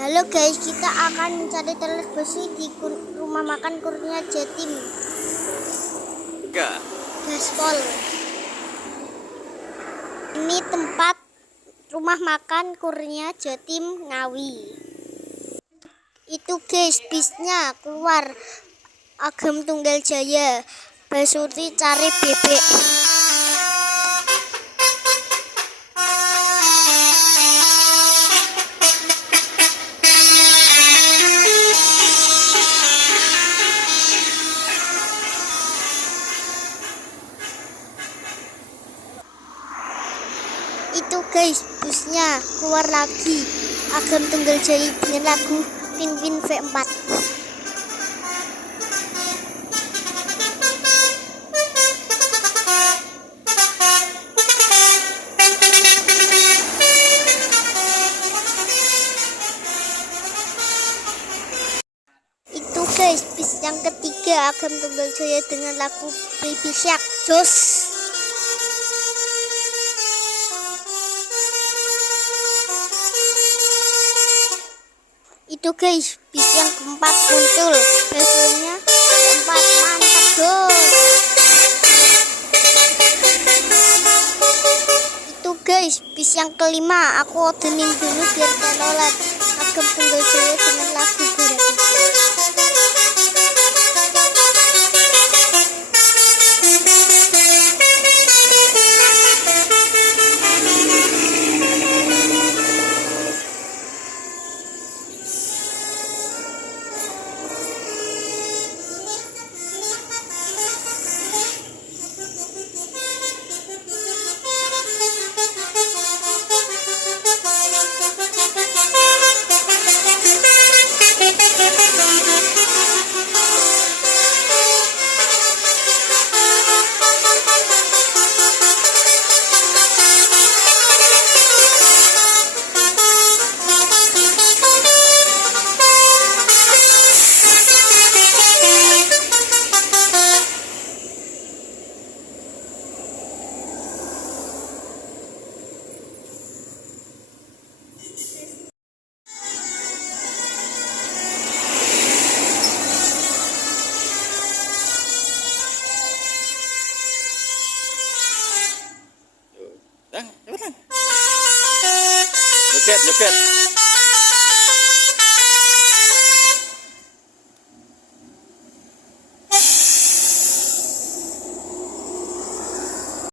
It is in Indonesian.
Halo guys, kita akan mencari telur besi di rumah makan Kurnia Jatim. Gaspol. Ini tempat rumah makan Kurnia Jatim Ngawi. Itu guys, bisnya keluar Agam Tunggal Jaya. Basuti cari bebek. Itu guys, busnya keluar lagi Agam Tunggal Jaya dengan lagu Pinguin V4. Itu guys, bis yang ketiga Agam Tunggal Jaya dengan lagu Baby Shark. Jos. Itu guys, bis yang keempat muncul, besoknya keempat, mantap bos. Itu guys, bis yang kelima, aku odenin dulu biar telolet Agam Tunggal Jaya dengan lagu Guratu. Joget.